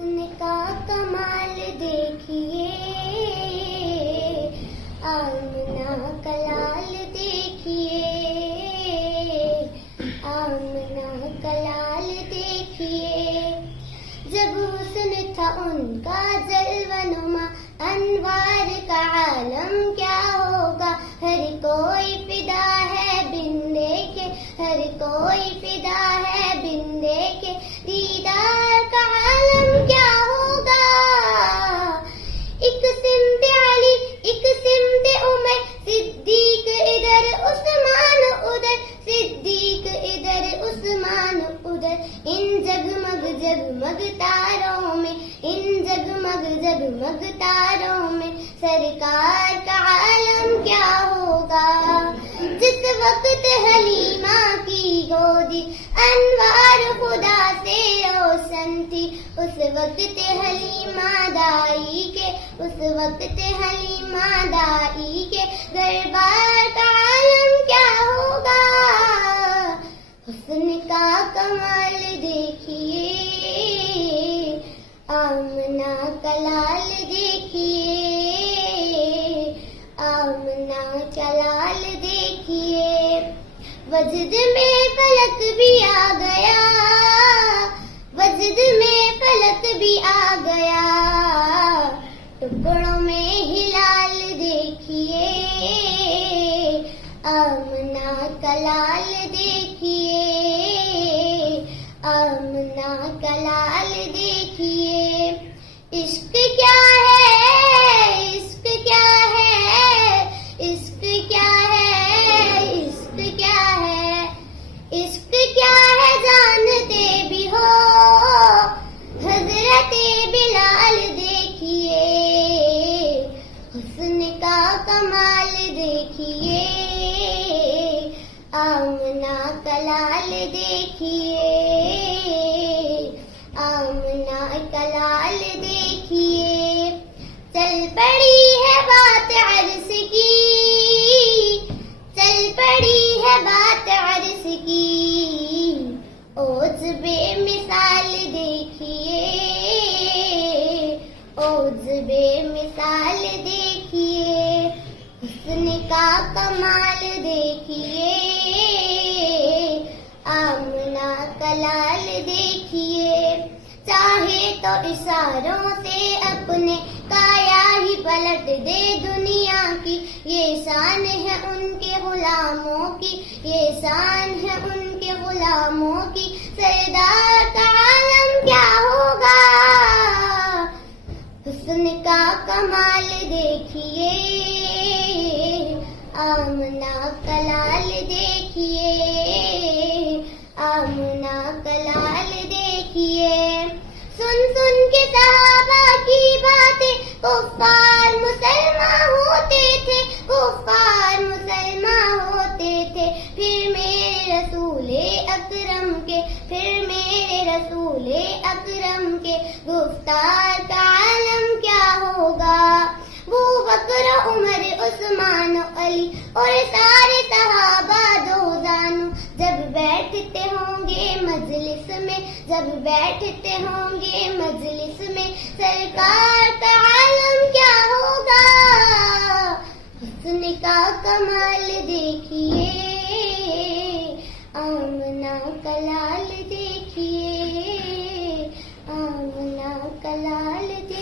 حسن کا کمال دیکھیے، آمنہ کا لال دیکھیے، آمنہ کا لال دیکھیے، جب حسن تھا ان کا جلوہ نما، انوار کا عالم کیا ہوگا، ہر کوئی فدا ہے بن دیکھے، ہر کوئی فدا ہے بن دیکھے، دیدار کا عالم کیا ہوگا، ایک سمت علی ایک سمت عمر، صدیق ادھر عثمان ادھر، صدیق ادھر عثمان ادھر، ان جگمگ جگمگ تاروں میں، ان جگمگ جگمگ تاروں میں، سرکار کا عالم کیا ہوگا، جس وقت حلیمہ کی گودی انوار خدا سے روشن تھی، اس وقت حلیمہ دائی کے، اس وقت حلیمہ دائی کے دربار کا عالم کیا ہوگا، حسن کا کمال دیکھیے، آمنہ کا لال دیکھیے، آمنہ کا لال دیکھیے، وجد میں فلک بھی آ گیا، وجد میں فلک بھی آ گیا، ٹکڑوں میں ہلال دیکھیے، آمنہ کا لال دیکھیے، آمنہ کا لال دیکھیے، عشق کیا ہے، عشق کیا ہے، عشق کیا ہے، عشق کیا ہے، عشق کیا ہے جانتے بھی ہو، حضرت بلال دیکھیے، حسن کا کمال دیکھیے، آمنہ کا لال دیکھیے، آمنہ کا لال دیکھیے، چل پڑی ہے بات عرض کی، چل پڑی ہے بات عرض کی، اوج بے مثال دیکھیے، اوج بے مثال دیکھیے، حسن کا کمال دیکھیے، آمنہ کا لال دیکھیے، چاہے تو اشاروں سے اپنے کایا ہی پلٹ دے دنیا کی، یہ شان ہے ان کے غلاموں کی، یہ شان ہے ان کے غلاموں کی، سردار کا عالم کیا ہوگا، حسن کا کمال دیکھیے، آمنہ کا لال دیکھیے، آمنہ کا لال دیکھیے، سن سن کے صحابہ کی باتیں کفار مسلمان ہوتے تھے، کفار مسلمان ہوتے تھے، پھر میرے رسول اکرم کے، پھر میرے رسول اکرم کے گفتار کا عالم کیا ہوگا، وہ بکر عمر عثمان علی اور سارے صحابہ دو زانو، جب بیٹھتے ہوں گے مجلس میں، جب بیٹھتے ہوں گے مجلس میں، سرکار کا عالم کیا ہوگا، حسن کا کمال دیکھیے، آمنہ کا لال دیکھیے، آمنہ کا لال